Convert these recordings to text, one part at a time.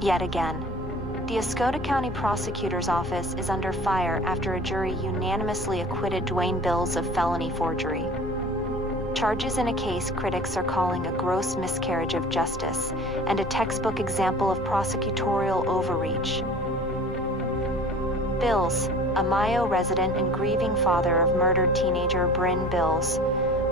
Yet again, the Oscoda County Prosecutor's Office is under fire after a jury unanimously acquitted Duane Bills of felony forgery. Charges in a case critics are calling a gross miscarriage of justice and a textbook example of prosecutorial overreach. Bills, a Mayo resident and grieving father of murdered teenager Duane Bills,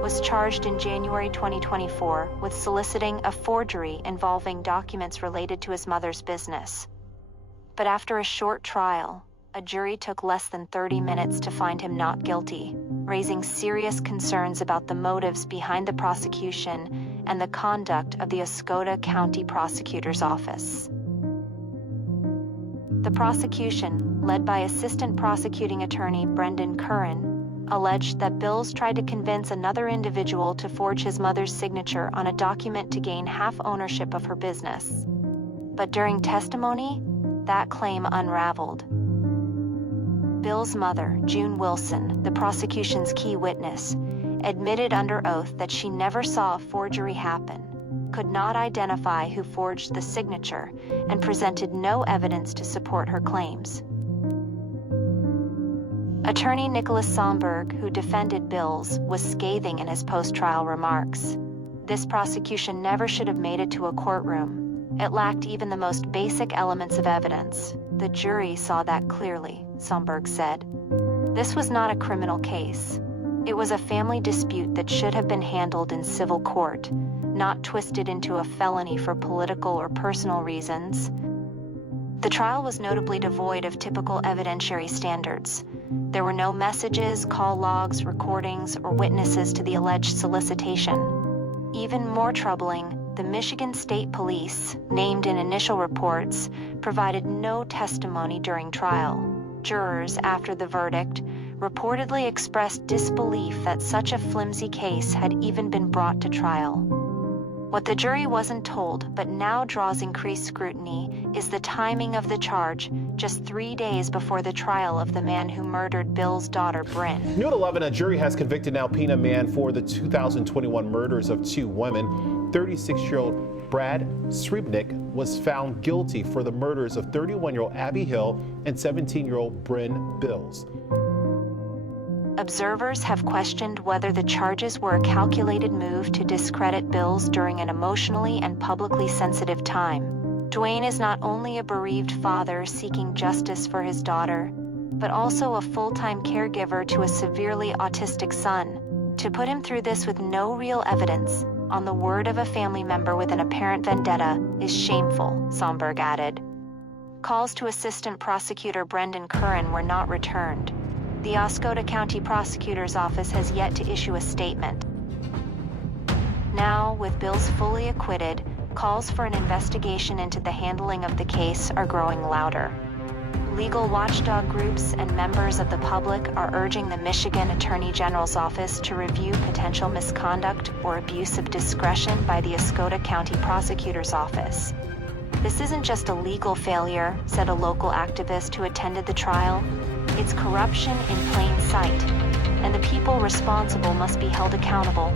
was charged in January 2024 with soliciting a forgery involving documents related to his mother's business. But after a short trial, a jury took less than 30 minutes to find him not guilty, raising serious concerns about the motives behind the prosecution and the conduct of the Oscoda County Prosecutor's Office. The prosecution, led by Assistant Prosecuting Attorney Brendan Curran, alleged that Bills tried to convince another individual to forge his mother's signature on a document to gain half ownership of her business. But during testimony, that claim unraveled. Bill's mother, June Wilson, the prosecution's key witness, admitted under oath that she never saw a forgery happen, could not identify who forged the signature, and presented no evidence to support her claims. Attorney Nicholas Somberg, who defended Bills, was scathing in his post-trial remarks. This prosecution never should have made it to a courtroom. It lacked even the most basic elements of evidence. The jury saw that clearly, Somberg said. This was not a criminal case. It was a family dispute that should have been handled in civil court, not twisted into a felony for political or personal reasons. The trial was notably devoid of typical evidentiary standards. There were no messages, call logs, recordings, or witnesses to the alleged solicitation. Even more troubling, the Michigan State Police, named in initial reports, provided no testimony during trial. Jurors, after the verdict, reportedly expressed disbelief that such a flimsy case had even been brought to trial. What the jury wasn't told, but now draws increased scrutiny, is the timing of the charge, just 3 days before the trial of the man who murdered Bill's daughter, Bryn. New at 11, a jury has convicted Alpena man for the 2021 murders of 2 women. 36-year-old Brad Srebnick was found guilty for the murders of 31-year-old Abby Hill and 17-year-old Bryn Bills. Observers have questioned whether the charges were a calculated move to discredit Bills during an emotionally and publicly sensitive time. Duane is not only a bereaved father seeking justice for his daughter, but also a full-time caregiver to a severely autistic son. To put him through this with no real evidence, on the word of a family member with an apparent vendetta, is shameful, Somberg added. Calls to Assistant Prosecutor Brendan Curran were not returned. The Oscoda County Prosecutor's Office has yet to issue a statement. Now, with Bills fully acquitted, calls for an investigation into the handling of the case are growing louder. Legal watchdog groups and members of the public are urging the Michigan Attorney General's office to review potential misconduct or abuse of discretion by the Oscoda County Prosecutor's Office. This isn't just a legal failure, said a local activist who attended the trial. It's corruption in plain sight, and the people responsible must be held accountable.